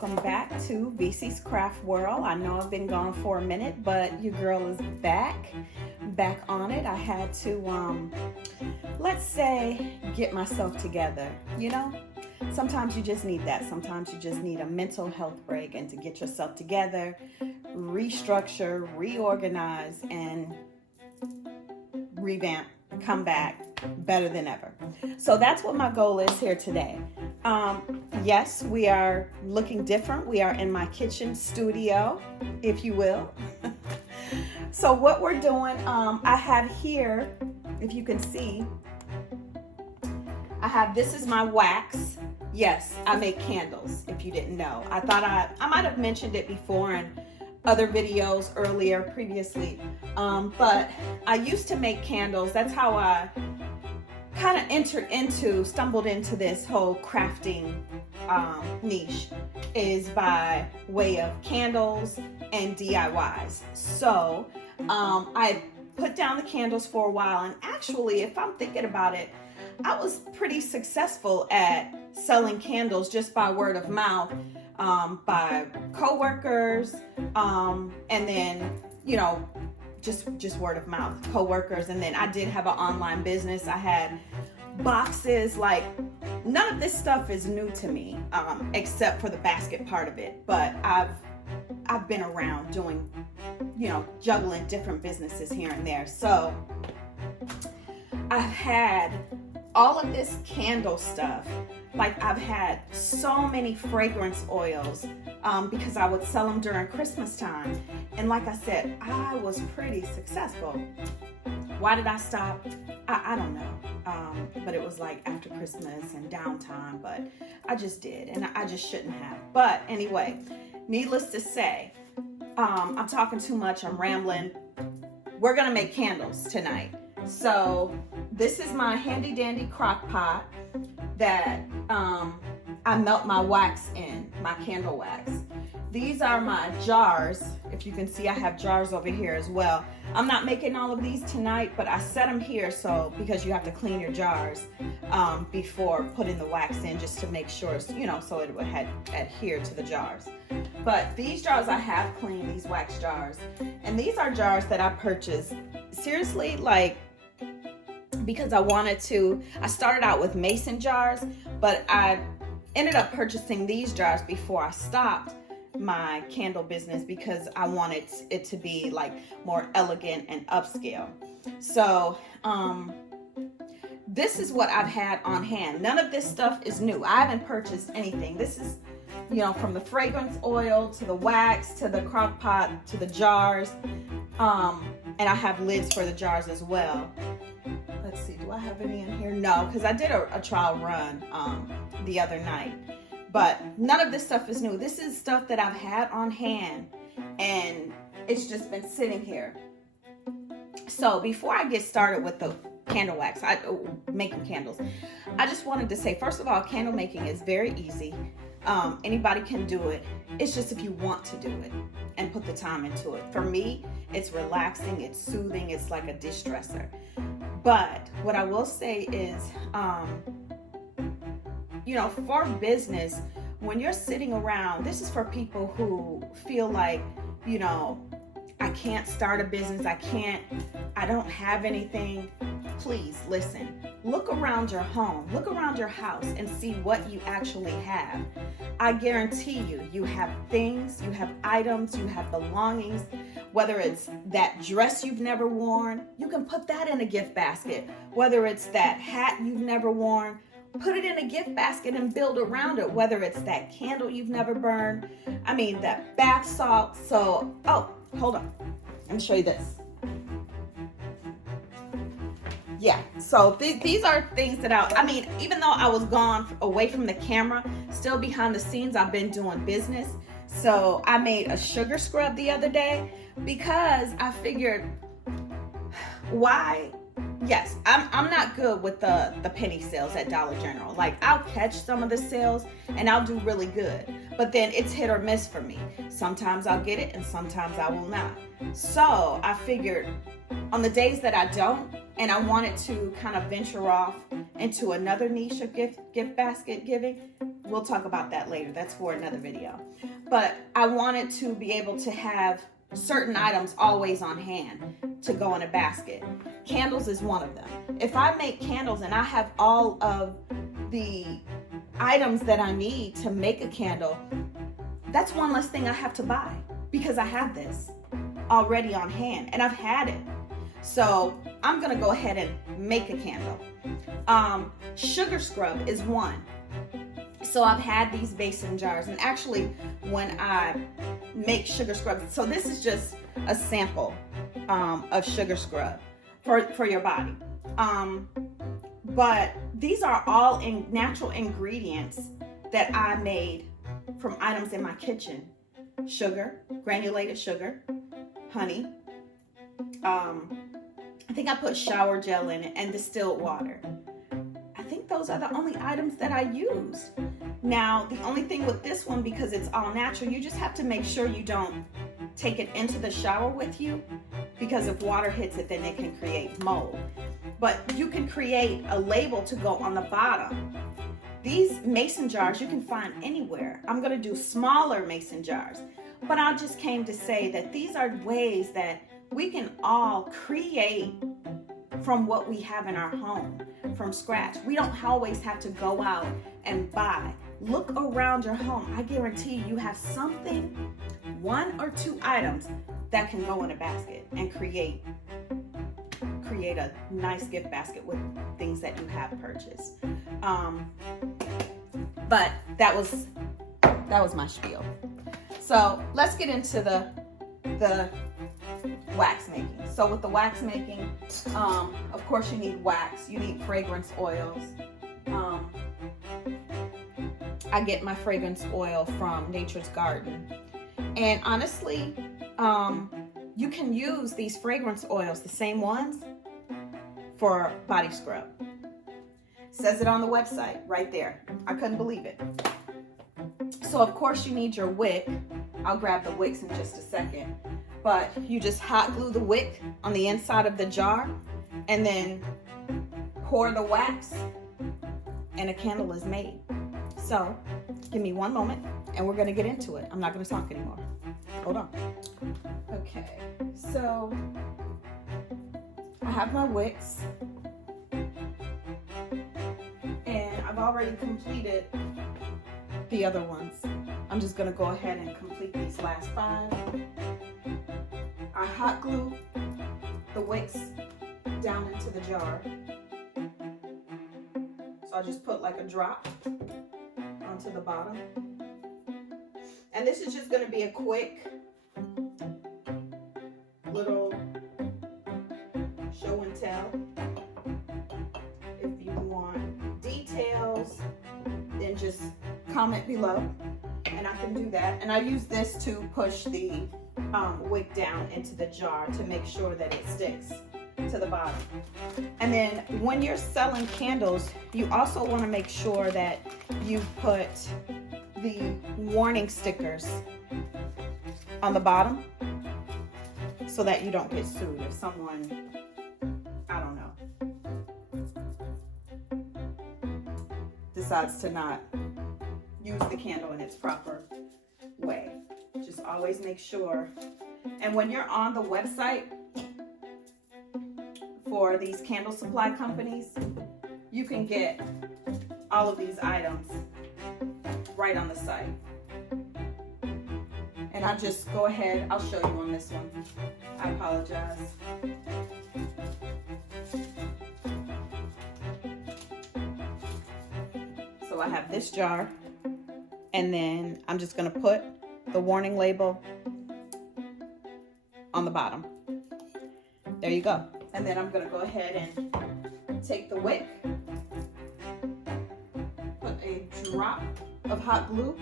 welcome back to VC's Craft World. I know I've been gone for a minute, but your girl is back on it. I had to, let's say, get myself together. You know, sometimes you just need that. Sometimes you just need a mental health break and to get yourself together, restructure, reorganize, and revamp, come back better than ever. So that's what my goal is here today. Yes, we are looking different. We are in my kitchen studio, if you will. So what we're doing, I have here, if you can see, this is my wax. Yes, I make candles, if you didn't know. I thought I might have mentioned it before in other videos previously. But I used to make candles. That's how I kind of stumbled into this whole crafting niche, is by way of candles and DIYs. So I put down the candles for a while, and actually, if I'm thinking about it, I was pretty successful at selling candles just by word of mouth, by coworkers, and then, you know, just word of mouth, coworkers. And then I did have an online business. I had boxes. Like, none of this stuff is new to me, except for the basket part of it. But I've been around doing, you know, juggling different businesses here and there. So I've had all of this candle stuff. Like, I've had so many fragrance oils, because I would sell them during Christmas time. And like I said, I was pretty successful. Why did I stop? I don't know. But it was like after Christmas and downtime, but I just did, and I just shouldn't have. But anyway, needless to say, I'm talking too much, I'm rambling. We're gonna make candles tonight. So this is my handy dandy crock pot that I melt my wax in, my candle wax. These are my jars. If you can see, I have jars over here as well. I'm not making all of these tonight, but I set them here because you have to clean your jars before putting the wax in, just to make sure, you know, so it would adhere to the jars. But these jars I have cleaned, these wax jars. And these are jars that I purchased, seriously, like, because I started out with mason jars, but I ended up purchasing these jars before I stopped my candle business, because I wanted it to be like more elegant and upscale. So this is what I've had on hand. None of this stuff is new. I haven't purchased anything. This is, you know, from the fragrance oil to the wax to the crock pot to the jars, and I have lids for the jars as well. Let's see, do I have any in here? No, because I did a trial run the other night. But none of this stuff is new. This is stuff that I've had on hand, and it's just been sitting here. So before I get started with the candle wax, making candles, I just wanted to say, first of all, candle making is very easy. Anybody can do it. It's just if you want to do it and put the time into it. For me, it's relaxing, it's soothing, it's like a distressor. But what I will say is, you know, for business, when you're sitting around, this is for people who feel like, you know, I can't start a business, I don't have anything. Please listen. Look around your home, look around your house, and see what you actually have. I guarantee you have things, you have items, you have belongings. Whether it's that dress you've never worn, you can put that in a gift basket. Whether it's that hat you've never worn, put it in a gift basket and build around it. Whether it's that candle you've never burned, that bath salt. So, oh, hold on. Let me show you this. Yeah, so these are things that even though I was gone away from the camera, still behind the scenes, I've been doing business. So I made a sugar scrub the other day because I figured, why? Yes, I'm not good with the penny sales at Dollar General. Like, I'll catch some of the sales and I'll do really good, but then it's hit or miss for me. Sometimes I'll get it and sometimes I will not. So I figured on the days that I don't, and I wanted to kind of venture off into another niche of gift basket giving. We'll talk about that later. That's for another video. But I wanted to be able to have certain items always on hand to go in a basket. Candles is one of them. If I make candles and I have all of the items that I need to make a candle, that's one less thing I have to buy because I have this already on hand and I've had it. So I'm gonna go ahead and make a candle. Sugar scrub is one. So I've had these mason jars, and actually when I make sugar scrub, so this is just a sample of sugar scrub for your body. But these are all natural ingredients that I made from items in my kitchen. Sugar, granulated sugar, honey. I think I put shower gel in it and distilled water. I think those are the only items that I used. Now, the only thing with this one, because it's all natural, you just have to make sure you don't take it into the shower with you, because if water hits it, then it can create mold. But you can create a label to go on the bottom. These mason jars you can find anywhere. I'm gonna do smaller mason jars, but I just came to say that these are ways that we can all create from what we have in our home, from scratch. We don't always have to go out and buy. Look around your home. I guarantee you have something, 1 or 2 items that can go in a basket and create a nice gift basket with things that you have purchased. But that was my spiel. So let's get into the wax making. So with the wax making, of course you need wax, you need fragrance oils. I get my fragrance oil from Nature's Garden. And honestly, you can use these fragrance oils, the same ones, for body scrub. Says it on the website right there. I couldn't believe it. So of course you need your wick. I'll grab the wicks in just a second. But you just hot glue the wick on the inside of the jar and then pour the wax and a candle is made. So give me one moment and we're gonna get into it. I'm not gonna talk anymore. Hold on. Okay, so I have my wicks and I've already completed the other ones. I'm just gonna go ahead and complete these last 5. I hot glue the wicks down into the jar. So I just put like a drop onto the bottom. And this is just gonna be a quick little show and tell. If you want details, then just comment below and I can do that. And I use this to push the wick down into the jar to make sure that it sticks to the bottom. And then when you're selling candles, you also want to make sure that you put the warning stickers on the bottom so that you don't get sued if someone, I don't know, decides to not use the candle in its proper way. Just always make sure. And when you're on the website for these candle supply companies, you can get all of these items right on the site. And I just go ahead, I'll show you on this one. I apologize. So I have this jar, and then I'm just gonna put the warning label on the bottom. There you go. And then I'm gonna go ahead and take the wick, put a drop of hot glue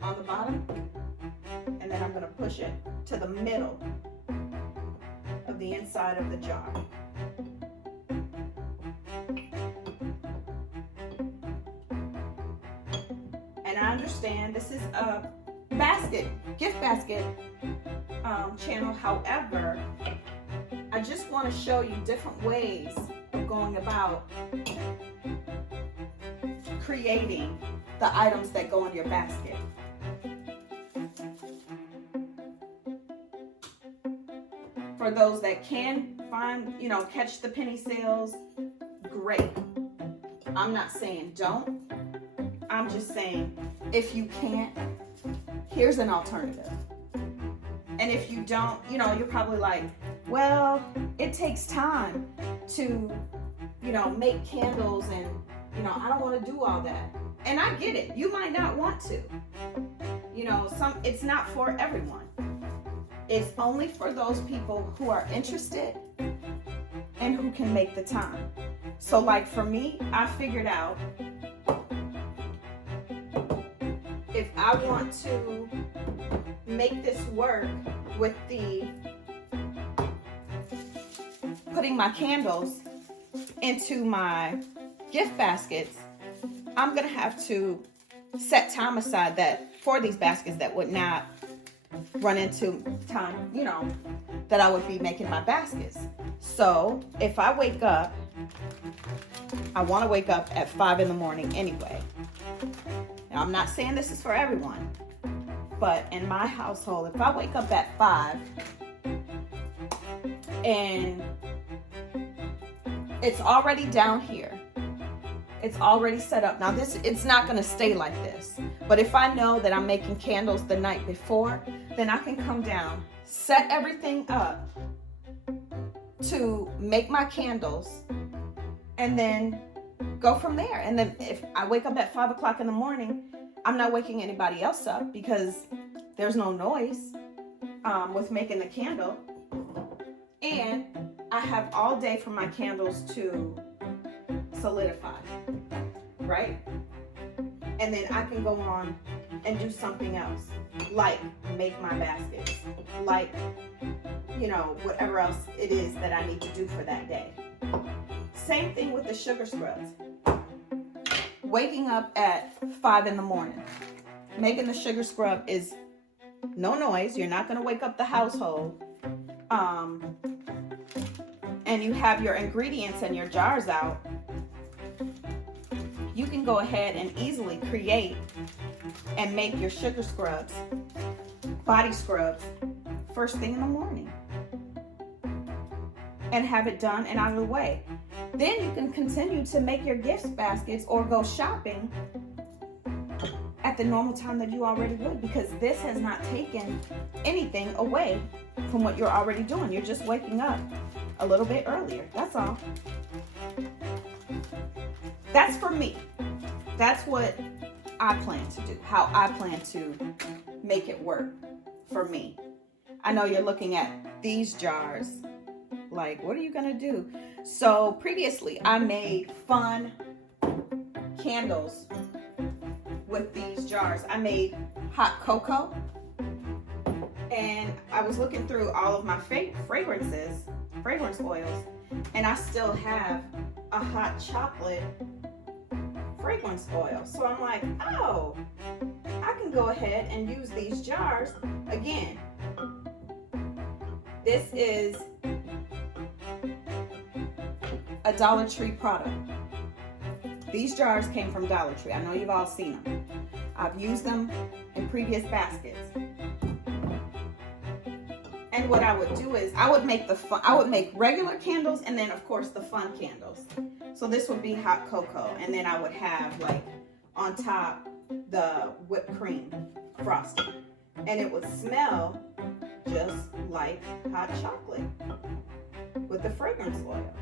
on the bottom, and then I'm gonna push it to the middle of the inside of the jar. And I understand this is a gift basket channel. However, I I just want to show you different ways of going about creating the items that go in your basket. For those that can find, catch the penny sales, great. I'm not saying don't. I'm just saying if you can't, here's an alternative. And if you don't, you're probably like, well, it takes time to, make candles and, I don't want to do all that. And I get it. You might not want to. It's not for everyone. It's only for those people who are interested and who can make the time. So like for me, I figured out if I want to make this work with the putting my candles into my gift baskets, I'm gonna have to set time aside that for these baskets that would not run into time, that I would be making my baskets. So if I wake up, I want to wake up at 5 in the morning anyway. Now, I'm not saying this is for everyone, but in my household, if I wake up at 5 and it's already down here, it's already set up. Now it's not going to stay like this, but if I know that I'm making candles the night before, then I can come down, set everything up to make my candles, and then go from there. And then if I wake up at 5 o'clock in the morning, I'm not waking anybody else up because there's no noise with making the candle. And I have all day for my candles to solidify, right? And then I can go on and do something else, like make my baskets, like, whatever else it is that I need to do for that day. Same thing with the sugar scrubs. Waking up at 5 in the morning, making the sugar scrub is no noise. You're not going to wake up the household. And you have your ingredients and your jars out. You can go ahead and easily create and make your sugar scrubs, body scrubs, first thing in the morning. And have it done and out of the way. Then you can continue to make your gift baskets or go shopping at the normal time that you already would, because this has not taken anything away from what you're already doing. You're just waking up a little bit earlier. That's all. That's for me. That's what I plan to do, how I plan to make it work for me. I know you're looking at these jars like, what are you gonna do? So previously I made fun candles with these jars. I made hot cocoa, and I was looking through all of my fragrance oils, and I still have a hot chocolate fragrance oil. So I'm like, oh, I can go ahead and use these jars again. This is a Dollar Tree product. These jars came from Dollar Tree. I know you've all seen them. I've used them in previous baskets. And what I would do is I would make regular candles, and then of course the fun candles. So this would be hot cocoa, and then I would have like on top the whipped cream frosting, and it would smell just like hot chocolate with the fragrance oil.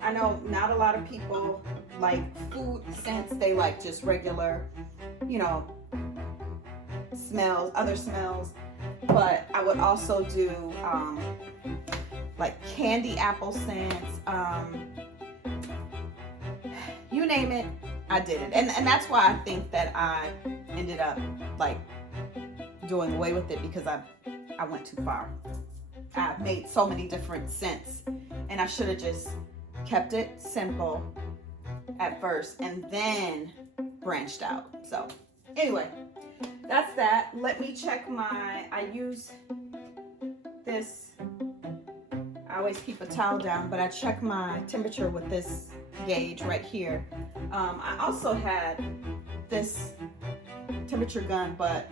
I know not a lot of people like food scents. They like just regular, smells, other smells. But I would also do like candy apple scents, you name it, I did it. And that's why I think that I ended up like doing away with it, because I went too far. I made so many different scents, and I should have just kept it simple at first and then branched out. So anyway, that's that. Let me check I use this, I always keep a towel down, but I check my temperature with this gauge right here. I also had this temperature gun, but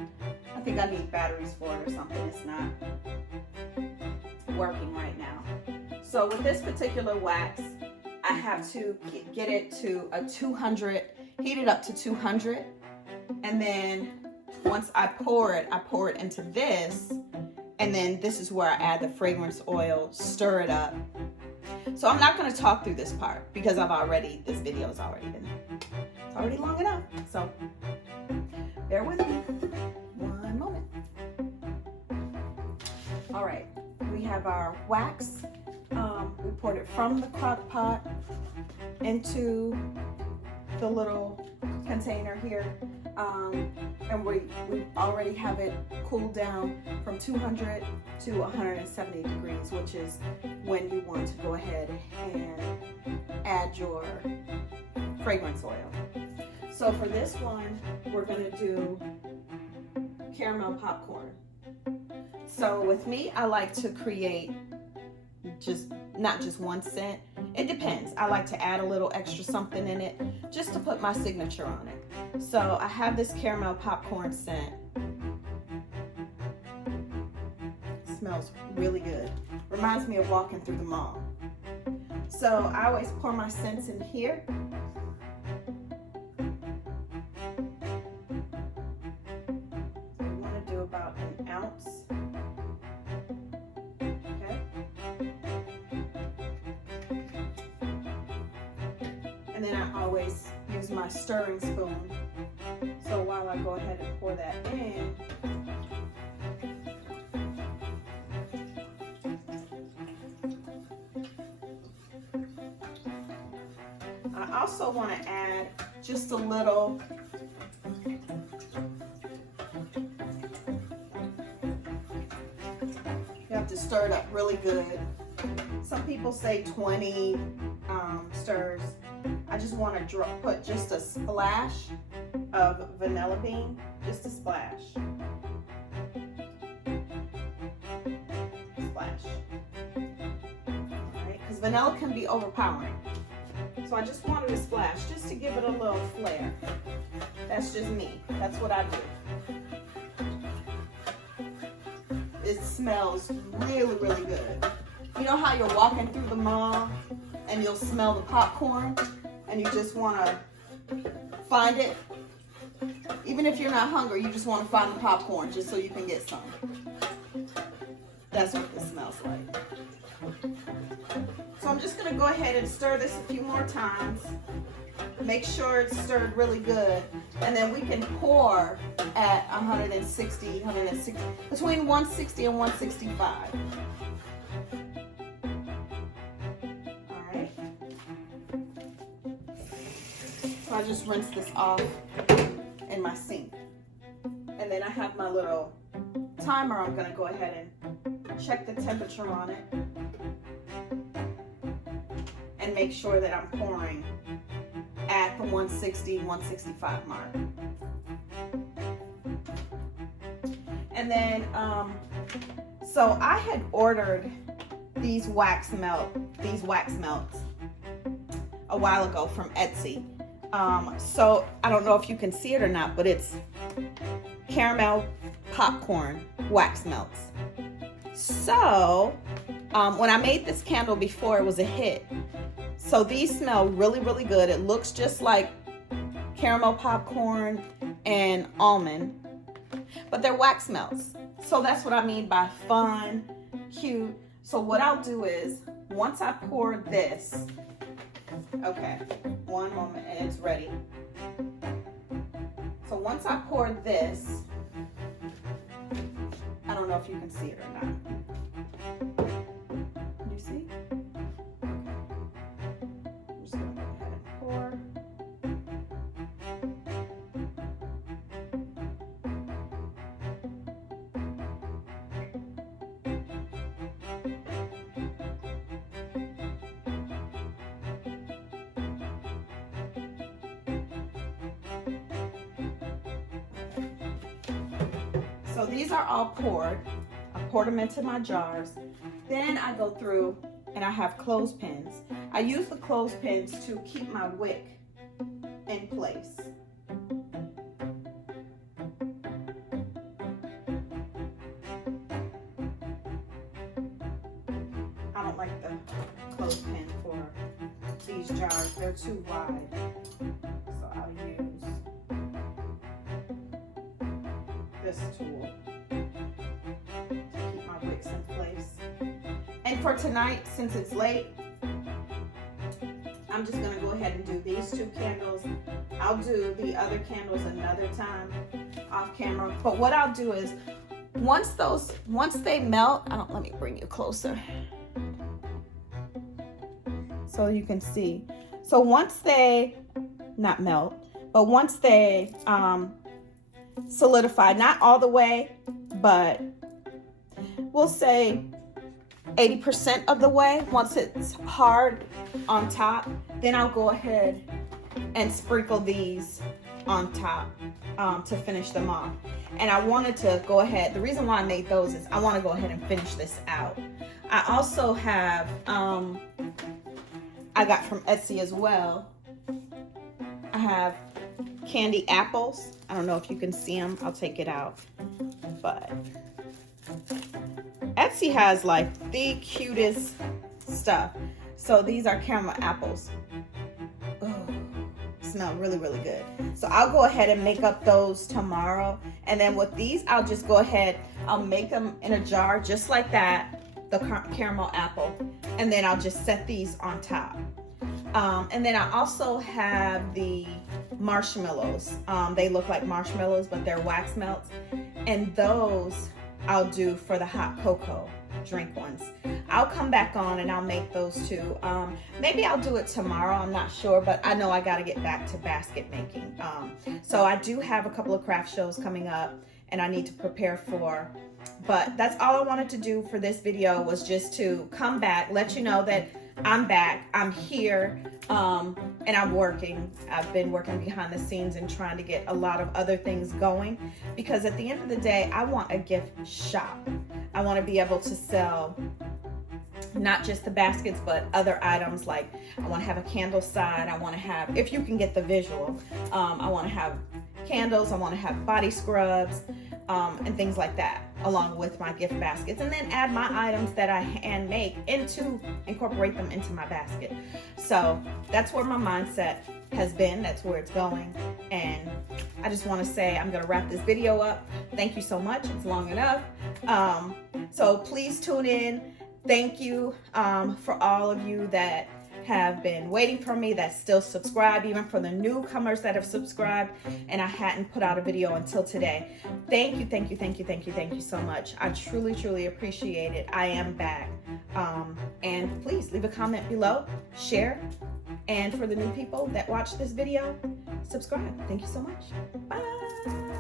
I think I need batteries for it or something. It's not working right now. So with this particular wax, I have to get it to a 200, heat it up to 200, and then once I pour it into this, and then this is where I add the fragrance oil, stir it up. So I'm not going to talk through this part because this video has already been, it's already long enough. So bear with me one moment. All right, we have our wax. We poured it from the crock pot into the little container here. And we already have it cooled down from 200 to 170 degrees, which is when you want to go ahead and add your fragrance oil. So for this one, we're gonna do caramel popcorn. So with me, I like to create not just 1 scent. It depends. I like to add a little extra something in it just to put my signature on it. So I have this caramel popcorn scent. It smells really good. Reminds me of walking through the mall. So I always pour my scents in here. So we want to do about an ounce. Okay. And then I always use my stirring spoon. So while I go ahead and pour that in, I also want to add just a little you have to stir it up really good. Some people say 20 stirs. I just want to put just a splash of vanilla bean, just a splash. Splash. Alright, because vanilla can be overpowering. So I just wanted a splash, just to give it a little flair. That's just me. That's what I do. It smells really, really good. You know how you're walking through the mall and you'll smell the popcorn and you just want to find it? Even if you're not hungry, you just want to find the popcorn just so you can get some. That's what this smells like. So I'm just going to go ahead and stir this a few more times. Make sure it's stirred really good. And then we can pour at 160, between 160 and 165. All right. So I just rinse this off in my sink. And then I have my little timer. I'm going to go ahead and check the temperature on it and make sure that I'm pouring at the 160, 165 mark. And then, so I had ordered these wax melts a while ago from Etsy. So I don't know if you can see it or not, but it's caramel popcorn wax melts. So when I made this candle before, it was a hit. So these smell really, really good. It looks just like caramel popcorn and almond, but they're wax melts. So that's what I mean by fun, cute. So what I'll do is, once I pour this, okay, one moment and it's ready. So once I pour this, I don't know if you can see it or not. You see? I'm just gonna go ahead and pour. So these are all poured. I poured them into my jars. Then I go through and I have clothespins. I use the clothespins to keep my wick in place. I don't like the clothespin for these jars. They're too wide. So I'll use this tool to keep my wicks in place. And for tonight, since it's late, I'm just gonna go ahead and do these 2 candles. I'll do the other candles another time off camera. But what I'll do is, once they melt, let me bring you closer so you can see. So once they, not melt, but once they solidify, not all the way, but we'll say 80% of the way, once it's hard on top, then I'll go ahead and sprinkle these on top to finish them off. And I wanted to go ahead, the reason why I made those is I want to go ahead and finish this out. I also have, I got from Etsy as well, I have candy apples. I don't know if you can see them. I'll take it out. But Etsy has like the cutest stuff. So these are caramel apples. Oh, smell really, really good. So I'll go ahead and make up those tomorrow. And then with these, I'll just go ahead, I'll make them in a jar just like that, the caramel apple. And then I'll just set these on top. And then I also have the marshmallows. They look like marshmallows, but they're wax melts. And those I'll do for the hot cocoa drink ones. I'll come back on and I'll make those too. Maybe I'll do it tomorrow, I'm not sure, but I know I gotta get back to basket making. So I do have a couple of craft shows coming up and I need to prepare for. But that's all I wanted to do for this video, was just to come back, let you know that I'm back, I'm here, and I'm working. I've been working behind the scenes and trying to get a lot of other things going, because at the end of the day, I want a gift shop. I want to be able to sell not just the baskets, but other items. Like I want to have a candle side. I want to have, if you can get the visual, I want to have candles. I want to have body scrubs, and things like that, along with my gift baskets, and then add my items that I hand make incorporate them into my basket. So that's where my mindset has been. That's where it's going. And I just want to say, I'm going to wrap this video up. Thank you so much. It's long enough. So please tune in. Thank you for all of you that have been waiting for me, that still subscribe, even for the newcomers that have subscribed and I hadn't put out a video until today. Thank you, thank you, thank you, thank you, thank you so much. I truly, truly appreciate it. I am back. And please leave a comment below, share, and for the new people that watch this video, subscribe. Thank you so much. Bye.